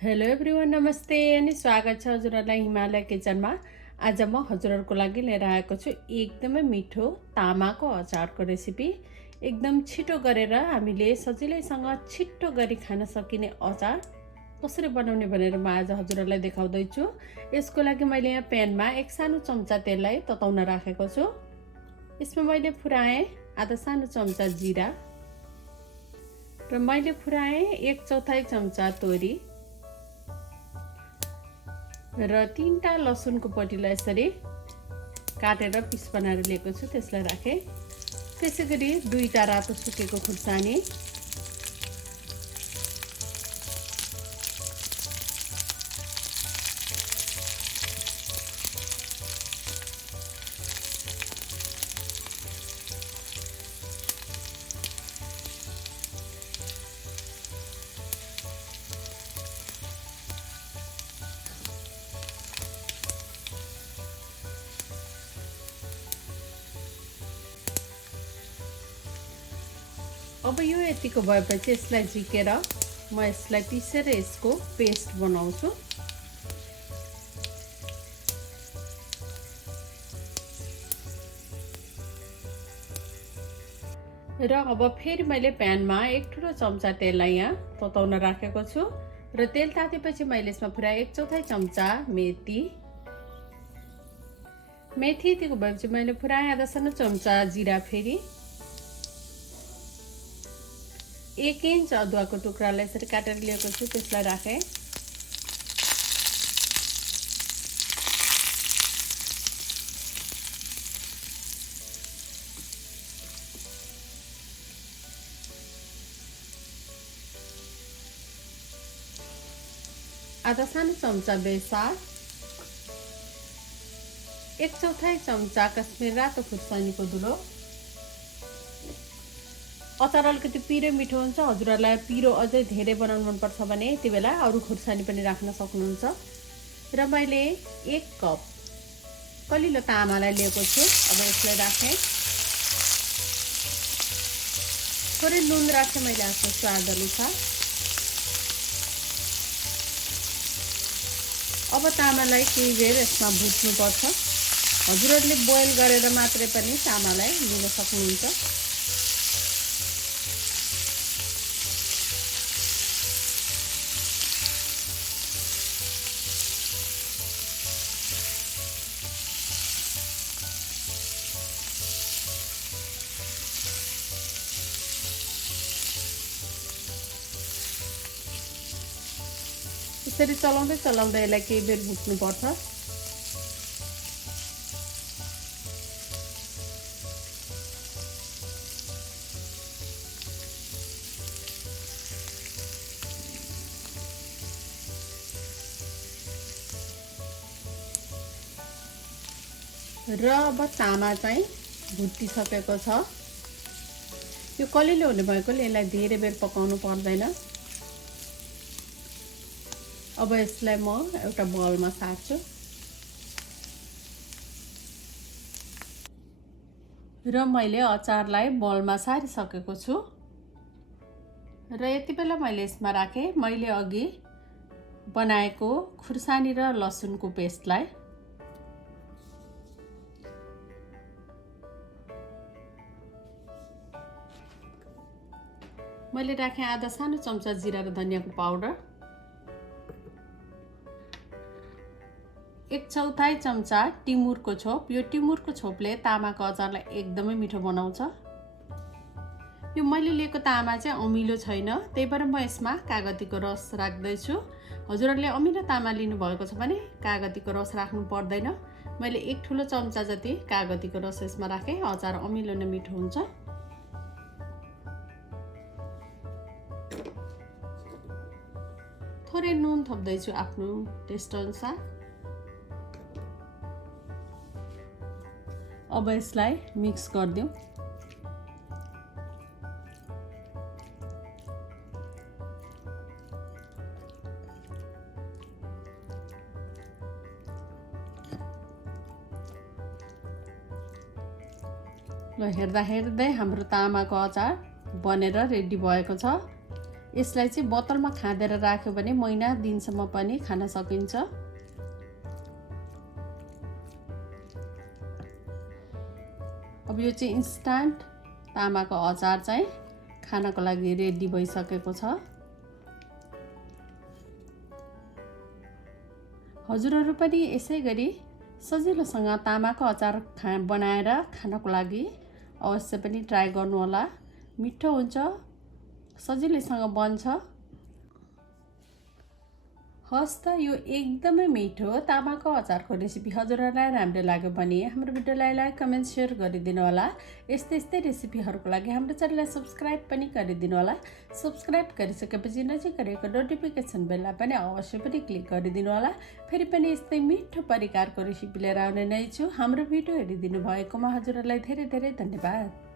Hello everyone, नमस्ते अनि स्वागत छ हजुरहरूलाई हिमालय किचनमा। आज म हजुरहरूको लागि लिएर आएको छु एकदमै मिठो तामाको अचारको रेसिपी। एकदम छिटो गरेर हामीले सजिलैसँग छिटो गरी खान सकिने अचार कसरी बनाउने भनेर म आज हजुरहरूलाई देखाउँदैछु। यसको लागि मैले यहाँ प्यानमा एक सानो चम्चा तेललाई तताउन राखेको छु। यसमा मैले फुराएँ आधा सानो चम्चा जिरा र मैले फुराएँ 1/4 चम्चा तोरी र 3टा लसुनको पटिला यसरी काटेर पिस बनाएर लिएको छु, त्यसलाई राखेँ। त्यसैगरी 2टा रातो सुकेको खुर्सानी, अब यो यतिको भएपछि यसलाई झिकेर म यसलाई पिसेर यसको पेस्ट बनाउँछु। र अब फेरि मैले प्यानमा 1 ठुलो चम्चा तेललाई यहाँ तताउन राखेको छु र तेल तातेपछि मैले यसमा पुरा 1/4 चम्चा मेथी यतिको भएपछि मैले पुरा आधा सानो चम्चा जिरा, फेरि 1 इन्च अदुवाको टुक्रालाई यसरी काटेर लिएको छु, त्यसलाई राखेँ। आधा सानो चम्चा बेसार, 1/4 चम्चा कश्मीर रातो खुर्सानीको धुलो। अचार अलिकति पिरो मिठो हुन्छ, हजुरहरूलाई पिरो अझै धेरै बनाउनु मनपर्छ भने यति बेला अरू खुर्सानी पनि राख्न सक्नुहुन्छ। र मैले 1 कप कलिलो तामालाई लिएको छु। अब यसलाई राखेँ। थोरै नुन राखेँ मैले आफ्नो स्वाद अनुसार। अब तामालाई केही बेर यसमा भुट्नुपर्छ। हजुरहरूले बोइल गरेर मात्रै पनि तामालाई लिन सक्नुहुन्छ। यसरी चलाउँदै चलाउँदै यसलाई केही बेर भुट्नुपर्छ। र अब तामा चाहिँ भुटिसकेको छ। यो कलिलो हुने भएकोले यसलाई धेरै बेर पकाउनु पर्दैन। अब यसलाई म एउटा बलमा सार्छु र मैले अचारलाई बलमा सारिसकेको छु। र यति बेला मैले यसमा राखेँ मैले अघि बनाएको खुर्सानी र लसुनको पेस्टलाई। मैले राखेँ आधा सानो चम्चा जिरा र धनियाको पाउडर, 1/4 चम्चा टिमुरको छोप। यो टिमुरको छोपले तामाको अचारलाई एकदमै मिठो बनाउँछ। यो मैले लिएको तामा चाहिँ अमिलो छैन, त्यही भएर म यसमा कागतीको रस राख्दैछु। हजुरहरूले अमिलो तामा लिनुभएको छ भने कागतीको रस राख्नु पर्दैन। मैले 1 ठुलो चम्चा जति कागतीको रस यसमा राखेँ। अचार अमिलो नै मिठो हुन्छ। थोरै नुन थप्दैछु आफ्नो टेस्ट अनुसार। अब यसलाई मिक्स गरिदिउँ। ल हेर्दा हेर्दै हाम्रो तामाको अचार बनेर रेडी भएको छ। यसलाई चाहिँ बोतलमा खाँदेर राख्यो भने महिना दिनसम्म पनि खान सकिन्छ। अब यो चाहिँ इन्स्ट्यान्ट तामाको अचार चाहिँ खानको लागि रेडी भइसकेको छ। हजुरहरू पनि यसै गरी सजिलोसँग तामाको अचार बनाएर खानको लागि अवश्य पनि ट्राई गर्नुहोला। मिठो हुन्छ, सजिलैसँग बन्छ। हस् त, यो एकदमै मिठो तामाको अचारको रेसिपी हजुरहरूलाई राम्रो लाग्यो भने हाम्रो भिडियोलाई लाइक, कमेन्ट, सेयर गरिदिनु होला। यस्तै रेसिपीहरूको लागि हाम्रो च्यानललाई सब्सक्राइब पनि गरिदिनु होला। सब्सक्राइब गरिसकेपछि नजिक गरेको नोटिफिकेसन बेललाई पनि अवश्य पनि क्लिक गरिदिनु होला। फेरि पनि यस्तै मिठो परिकारको रेसिपी लिएर आउने नै छु। हाम्रो भिडियो हेरिदिनु भएकोमा हजुरहरूलाई धेरै धेरै धन्यवाद।